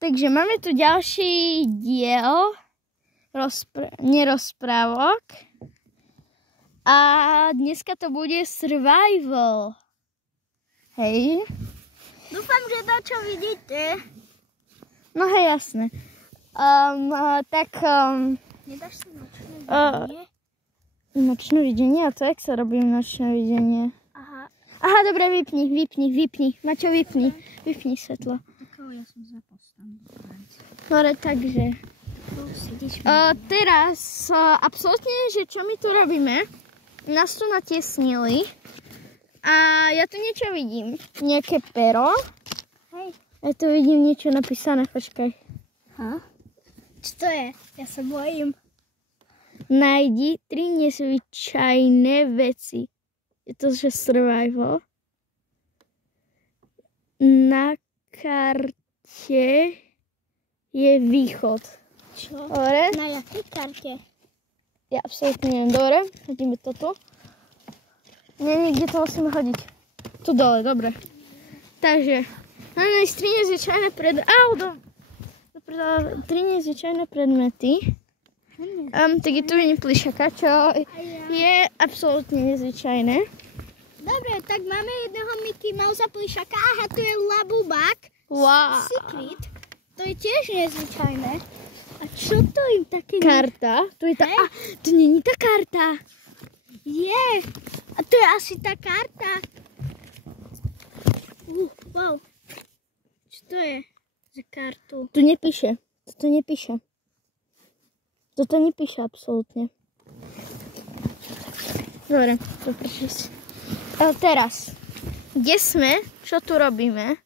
Takže máme tu ďalší diel nerozprávok. A dneska to bude survival. Hej. Dúfam, že to, čo vidíte. No hej, jasné. Nedáš si nočné videnie? Nočné videnie? A to jak sa robí nočné videnie? Aha, dobre, vypni. Maťo, vypni svetlo. Takého ja som zapostaný. Dobre, takže. Teraz, absolútne, že čo my tu robíme? Nás tu natiesnili. A ja tu niečo vidím. Nejaké pero. Hej. Ja tu vidím niečo napísané, počkaj. Čo to je? Ja sa bojím. Najdi 3 nezvyčajné veci. Je to, že survival. Na karte je východ. Čo? Dobre? Na jakej karte? Ja absolútne neviem. Dobre, hodíme to tu. Nie, kde to musíme hodiť. Tu dole, dobre. Takže, máme 3 nezvyčajné predmety. Tak je tu plišaka, čo je absolútne nezvyčajné. Dobre, tak máme jedného Mickey Mouse plišaka. Aha, tu je Labubák. Wow. Secret. To je tiež nezvyčajné. A čo to im také... Karta. Tu je tá... A, to není tá karta. Je. A to je asi tá karta. Wow. Čo to je za kartu? Tu nepíše. Toto nepíše absolútne. Dobre, poprčí si. Teraz, kde sme? Čo tu robíme?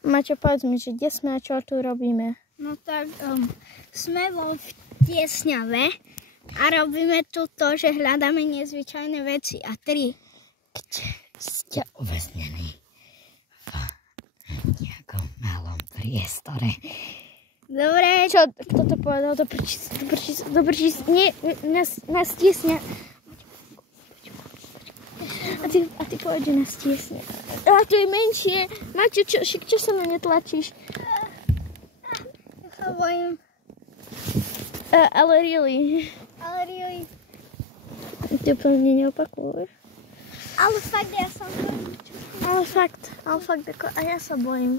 Maťo, povedz mi, že kde sme a čo tu robíme? No tak, sme vo tiesňave a robíme tu to, že hľadáme nezvyčajné veci. A 3. Kde ste uväznení v nejakom malom priestore. Dobre. Čo? Kto to povedal? Dobrčí. Nie, nás tiesňa. A ty povedz, že nás tiesňa. A to je menšie. Maťo, čo sa na ne tlačíš? Ja sa bojím. Ale really. Ty úplne neopakuješ. Ale fakt, ja sa bojím. Ale fakt, ako, a ja sa bojím,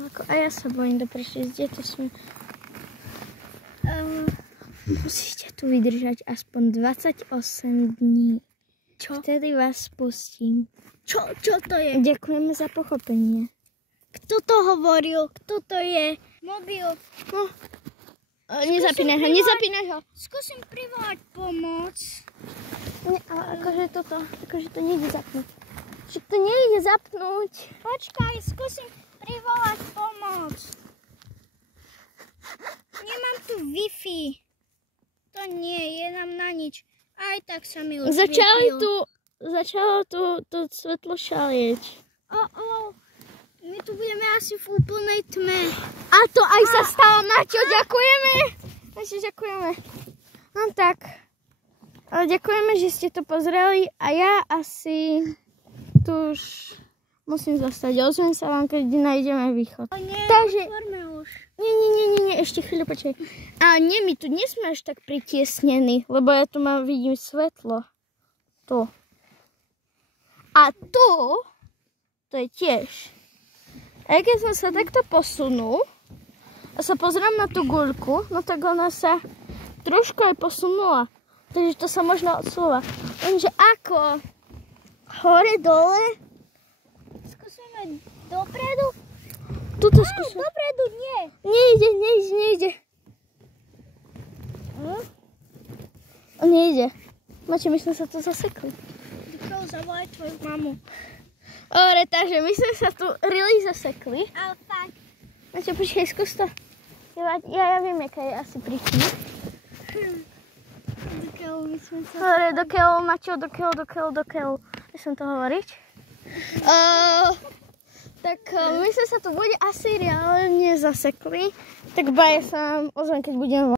dobrčí, kde to sme? Musíte tu vydržať aspoň 28 dní. Čo? Vtedy vás pustím. Čo to je? Ďakujeme za pochopenie. Kto to hovoril? Kto to je? Mobil. No. Nezapínaj ho. Skúsim privolať pomoc. Nie, ale akože to nejde zapnúť. Však to nejde zapnúť. Počkaj, skúsim privolať pomoc. Nemám tu Wi-Fi. To nie, je nám na nič. Aj tak sa mi už Začalo tu svetlo šalieť. My tu budeme asi v úplnej tme. A to aj sa stalo, Maťo, ďakujeme. Ďakujeme. No tak. Ale ďakujeme, že ste to pozreli a ja asi tu už musím zostať. Ozvem sa vám, keď nájdeme východ. Takže už. Nie, ešte chvíľu počkaj. A nie, my tu nesme až tak pritiesnení, lebo ja tu vidím svetlo. Tu. A tu, to je tiež. A keď som sa takto posunul a sa pozriem na tú guľku, no tak ona sa trošku aj posunula. Takže to sa možno odsúva. Lenže ako? Hore, dole? Skúsime dopredu? Tuto skúsim. Dopredu nie. Nejde. Nejde. Mačo, my sme sa tu zasekli. Tyko, zavolaj tvoju mamu. Dobre, takže my sme sa tu really zasekli. Ale fakt. Mačo, počkaj, skús to. Ja viem, jaká je asi príčina. Dobre, dokiaľ, Mačo, dokiaľ. Chcem to hovoriť. Tak my sme sa tu bude asi reálne zasekli. Tak baje sa ozvem, keď budem